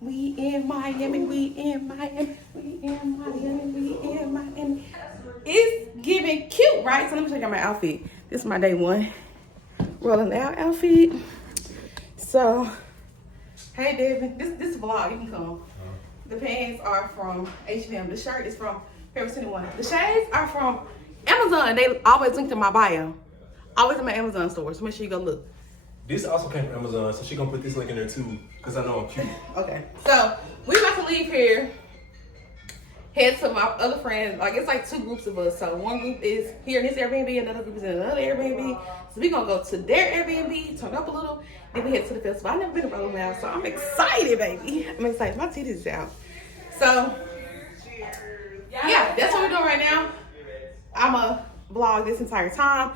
We in Miami, we in Miami, we in Miami, we in Miami. It's giving cute, right? So let me check out my outfit. This is my day one rolling out outfit. So, hey Devin, this vlog, you can come. The pants are from H&M. The shirt is from Forever 21. The shades are from Amazon. They always link to my bio. Always in my Amazon store, so make sure you go look. This also came from Amazon, so she gonna put this link in there too, because I know I'm cute. Okay, so we about to leave here, head to my other friends. Like, it's like two groups of us. So one group is here in this Airbnb, another group is in another Airbnb. So we gonna go to their Airbnb, turn up a little, then we head to the festival. I've never been to Rolling Loud, so I'm excited, baby. I'm excited. My titties is out. So yeah, that's what we're doing right now. I'ma vlog this entire time.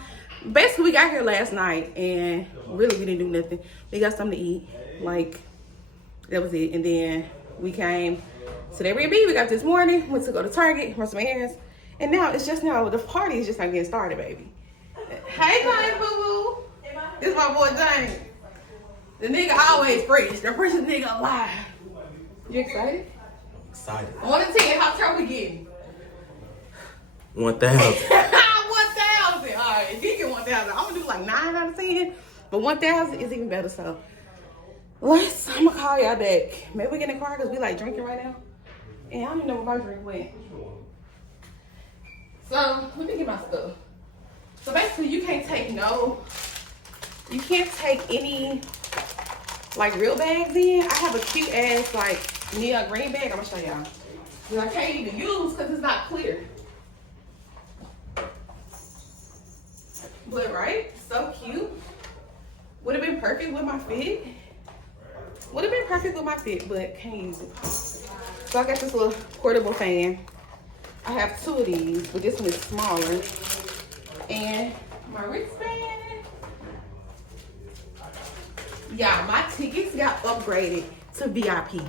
Basically, we got here last night and really we didn't do nothing. We got something to eat. Like, that was it. And then we came to the Airbnb. We got this morning. Went to go to Target, run some errands. And now it's just now the party is just not getting started, baby. Hey, Johnny Boo Boo. This is my boy Johnny. The nigga always fresh. The freshest nigga alive. You excited? Excited. 1 to 10, how turn we getting? 1,000. 1,000. All right, he get 1,000. I'm gonna do like 9 out of 10, but 1,000 is even better. So I'm gonna call y'all back. Maybe we get in the car because we like drinking right now, and I don't even know where my drink went. So let me get my stuff. So basically, you can't take any like real bags in. I have a cute ass like neon green bag. I'm gonna show y'all. That I can't even use because it's not clear. But right, so cute. Would have been perfect with my fit. Would have been perfect with my fit, but can't use it. So I got this little portable fan. I have 2 of these, but this one is smaller. And my wristband. Yeah, my tickets got upgraded to VIP.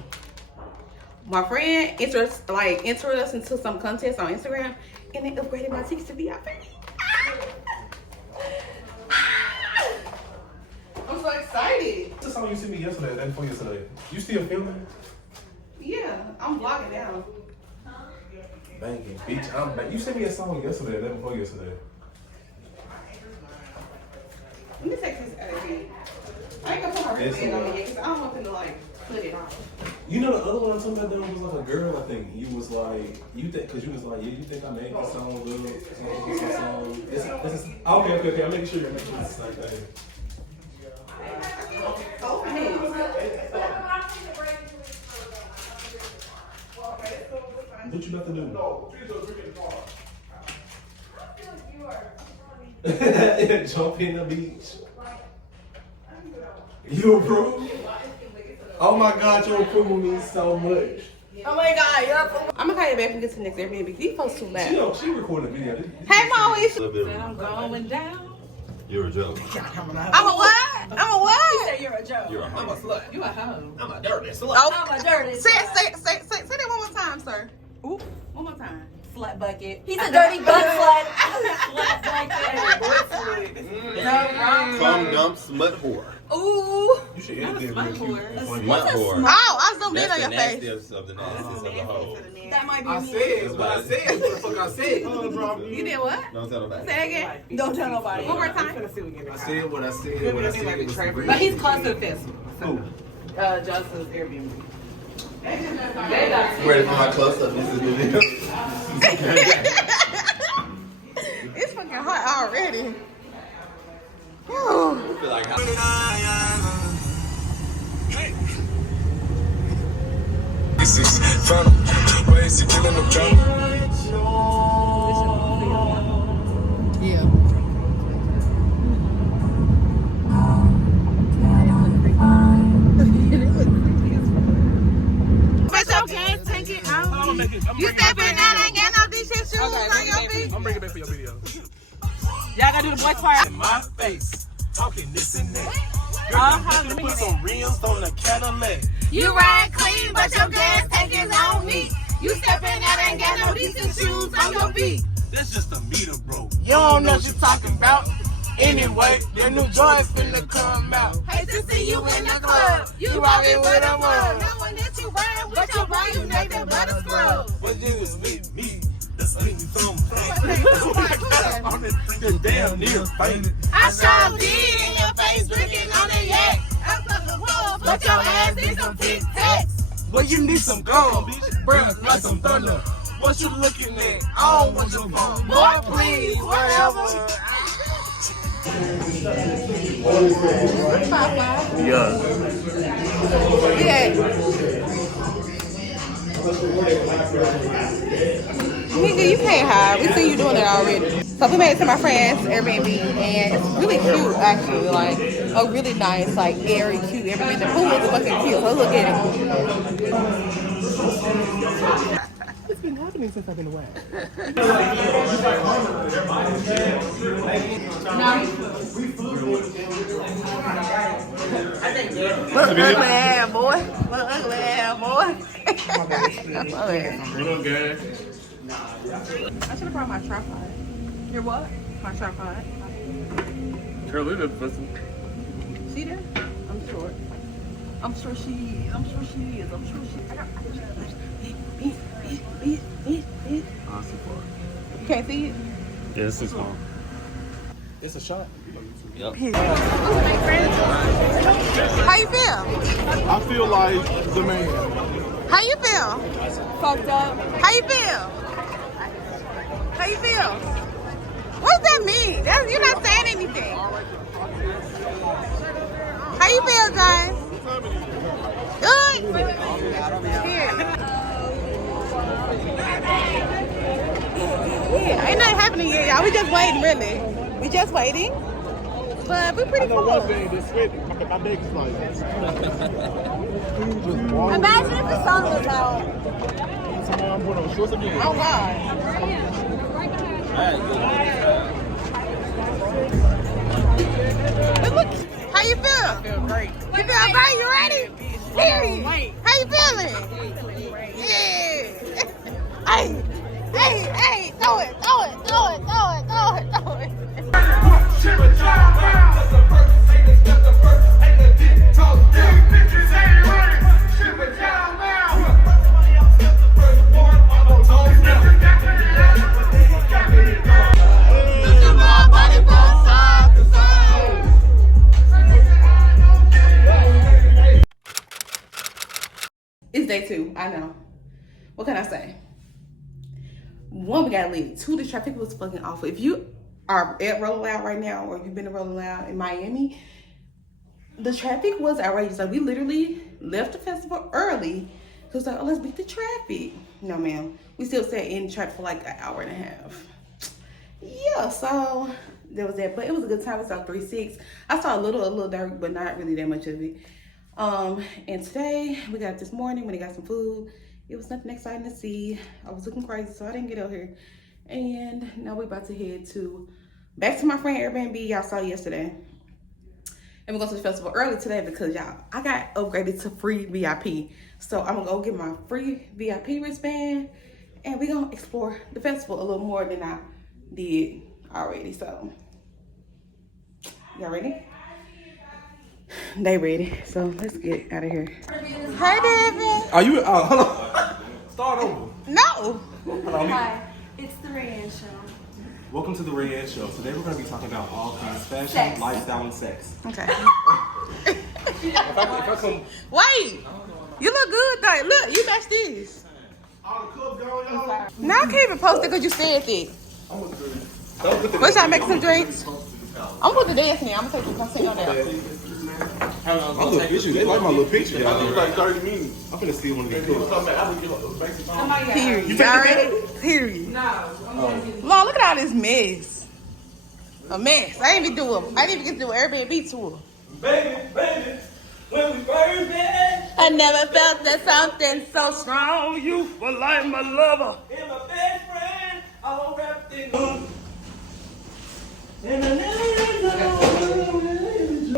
My friend entered us into some contest on Instagram, and they upgraded my tickets to VIP. I'm so excited. This is something you sent me yesterday, day before yesterday. You still filming? Yeah, I'm vlogging now. Banging, bitch. I'm bang. You sent me a song yesterday, day before yesterday. Let me take this out of here. I ain't gonna put my wristband on it yet because I don't want them to like put it on. You know the other one I'm talking about, that was like a girl, I think. You was like, because you was like, yeah, you think I made this song, little song. This is, okay. I'm making sure you're making this like that. What you about to do? No, jump in the beach. You approve? Oh my God, your approval means so much. Oh my God, you're approval. I'm gonna call you back and get to the next Airbnb. These folks too loud. She recorded a video. Hey, Molly. I'm going down. You're a joke. I'm a what? I'm a what? You say you're a joke. You're a hoe. I'm a slut. You a hoe. I'm a dirty slut. Oh. I'm a dirty Say slut. that one more time, sir. Ooh. One more time. Slut bucket. He's a dirty butt slut. Slut bucket. Cum dump smut whore. Ooh. You should edit this real cute. Smut whore. Oh, I zoomed in That's on the your face. nastiest of the nastiest of the hoes. That might be I me. said what I said. What the fuck I said? You did what? Don't tell nobody. Say that again. Don't tell nobody. One more time. I said what I said. What I said. But he's close to the festival. Who? Justin's Airbnb. Ready for my close-up? This is the video. It's fucking hot already. Whew. Feel like This is fun. Ways to kill in the jungle. Yeah. But your gas tank it out. You stepping out, ain't got no decent shoes on your feet. I'm bringing it back for your video. Y'all gotta do the boy part. In my face, talking this and that. Girl, you put some rims on the Cadillac. You ride clean, but your gas tank is on me. You stepping out, ain't got no decent shoes on your feet. That's just a meter, bro. You don't know what you're talking about. Anyway, the new joints finna come out. Hate to see you in the club. You walking with a mug. Knowing that you ride with your brain, you make that butter scrub. But you was with me. That's me from on the damn near faint. I sure did in your face, drinking on the yak. I'm fucking wall, but your ass need some Tic Tacs. But you need some gum, bruh, like some thunder. What you looking at? I don't want your phone. Boy, please, whatever. Yeah. Nigga, you can't hide. We see you doing it already. So we made it to my friend's Airbnb, and it's really cute, actually. Like, a really nice, like, airy, cute Airbnb. The pool is fucking cute, so look at it. It's been happening since I've been away. What ugly ass boy. What ugly ass boy. I should have brought my tripod. Your what? My tripod. Girl, look at this. See there? I'm short. I'm sure she is. I'm sure she. I got You can't see it? Yeah, this is small. It's a shot. Yep. How you feel? I feel like the man. How you feel? Fucked up. How you feel? How you feel? What does that mean? You're not saying anything. How you feel, guys? Good? Here. Yeah, ain't nothing happening yet, y'all. We just waiting, really. We just waiting. But we're pretty cool. One thing that's sweet, my dick is like Imagine if the sun was out. I'm putting on shorts again. Oh, God. But look, how you feel? I feel great. You feel great? You ready? Period. How you feeling? Yeah. Hey, throw it. It's day 2, I know. What can I say? 1, we gotta leave. 2, the traffic was fucking awful. If you are at Rolling Loud right now, or you've been to Rolling Loud in Miami, the traffic was outrageous. Like, we literally left the festival early. So it's like, oh, let's beat the traffic. No, ma'am. We still sat in traffic for like an hour and a half. Yeah, so there was that. But it was a good time. I saw 3-6. I saw a little dark, but not really that much of it. And today, we got this morning when we got some food. It was nothing exciting to see. I was looking crazy, so I didn't get out here. And now we're about to head back to my friend Airbnb y'all saw yesterday. And we're going to the festival early today because y'all, I got upgraded to free VIP. So I'm gonna go get my free VIP wristband and we're gonna explore the festival a little more than I did already. So, y'all ready? They ready. So let's get out of here. Hey, Devin. Are you? Hold on. Start over. No. Hi, it's the Rayanne Show. Welcome to the Rayanne Show. Today we're going to be talking about all things fashion, Sex. lifestyle, and sex. Okay. If I come, Wait. You look good though. Look, you match this. All the clubs going on. Now I can't even post it because you said that. Let's y'all make some drinks. I'm going to dance now. I'm going to take you some on there. my little picture, they like my little picture, I think y'all. like 30 minutes. I'm finna steal one of these pictures. Period. Y'all ready? Period. Mom, look at all this mess. A mess. I didn't even get to do an Airbnb tour. Baby, when we first met, I never felt that something so strong. you were like my lover and my best friend, all wrapped in one. And I never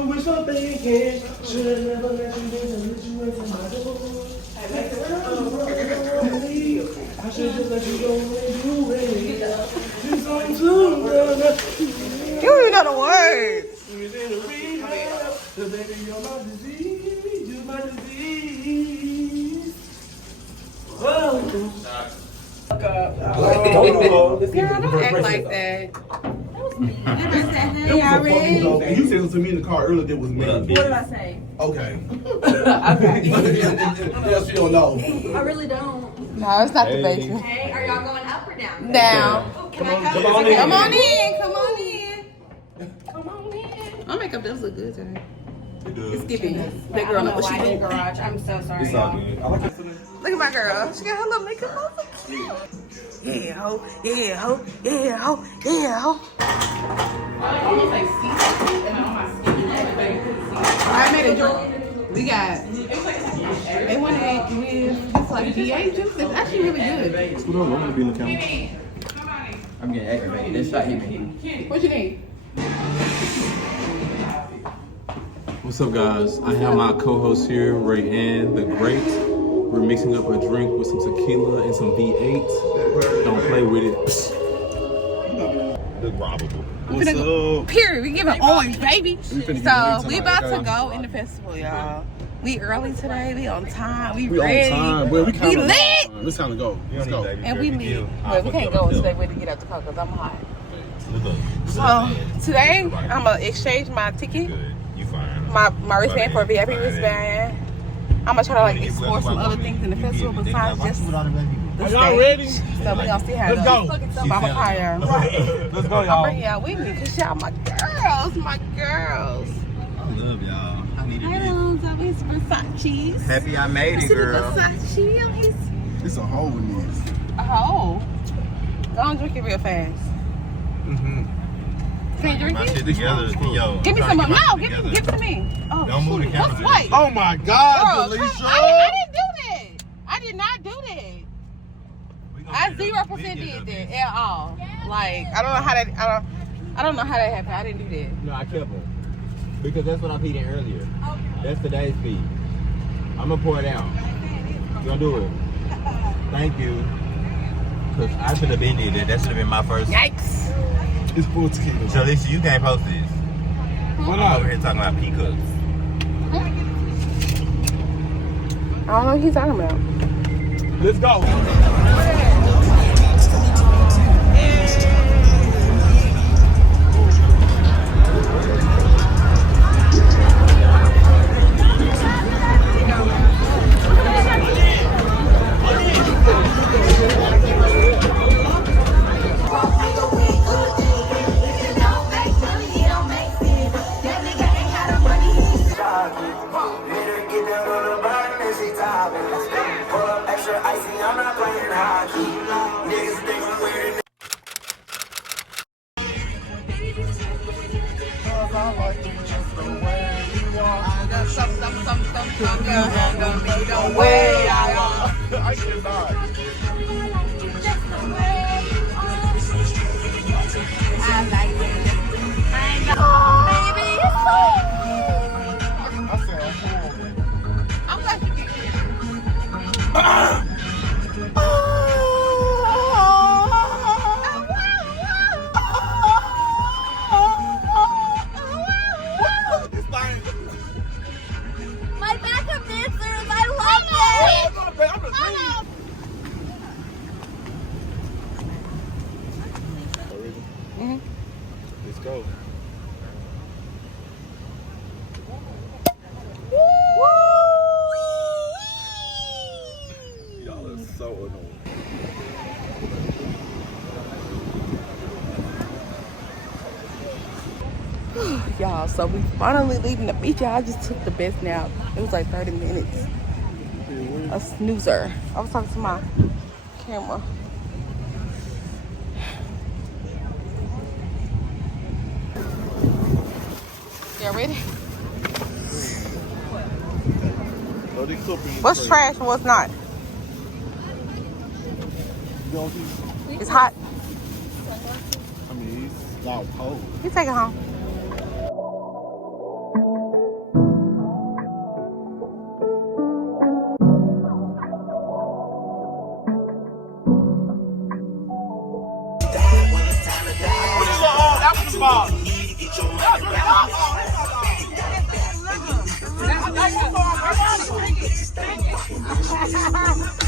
wish I'm thinking, should have never let you in and let you in from my door. I should just let you go when you ready. You don't know the word. You don't even know the word. baby, you're my disease. You're my disease. Well, Girl, don't act like that. You said something to me in the car earlier that was mean. What did I say? Okay. Okay. Yeah, she don't know. I really don't. No, it's not the basement. Hey, are y'all going up or down? Down. Can I come? Come on in. Come on in. Come on in. Come on in. My makeup does look good today. It's skipping. That I girl don't know know what why she in the doing. garage. I'm so sorry. It's all y'all. good. I like it. Look at my girl. She got her little makeup on. Yeah, ho. Yeah, ho. Yeah, ho. Yeah, ho. Almost like seafood and on my skin. I made a drink. We got A18 with it's like DA juice. It's actually really good. What up? I'm gonna be in the camera. I'm getting aggravated. That shot hit me. What you need? What's up, guys? I have my co-host here, Ray Ann, the Great. We're mixing up a drink with some tequila and some V8. Don't play with it. The probable. What's up? Period. We giving orange, baby. So we about to go in the festival, y'all. We early today. We on time. We ready. On time, boy. We lit. Let's kind of go. Let's go. And we lit. But we can't go today. We to get out the car because I'm hot. So today I'm gonna exchange my ticket, my wristband for a VIP wristband. I'm gonna try to like explore some other things in the festival besides just the stage. So we gonna see how it goes. So I'm gonna call y'all. Let's go, I'm y'all. bringing y'all with me because y'all my girls, my girls. I love y'all. I needed Hi, this. Lonzo. His Versace's. Happy I made it, girl. Versace on his. It's a hole in this. Oh. Don't drink it real fast. Can you drink My it? shit together. Yo, Give me I'm some. trying to No, get my give shit it to me. Oh, Don't move the shoot. camera. What's white? Oh my God, Girl, Alicia. I didn't do that. I did not do that. I 0% did that at all. Like I don't know how that. I don't know how that happened. I didn't do that. No, I kept them. Because that's what I peed in earlier. That's today's pee. I'm gonna pour it out. You gonna do it? Thank you. Cause I should have been did that. That should have been my first. Yikes. It's full tequila. So Lisa, you can't post this. What I'm up? over here talking about pee cups. I don't know what he's talking about. Let's go. My backup dancers, I love it! Let's go. Y'all are so annoying. Y'all, so we finally leaving the beach. Y'all, I just took the best nap. It was like 30 minutes. A snoozer. I was talking to my camera. Y'all ready? What's trash and what's not? It's hot. I mean, he's not cold. You take it home. Apple spot. Take it.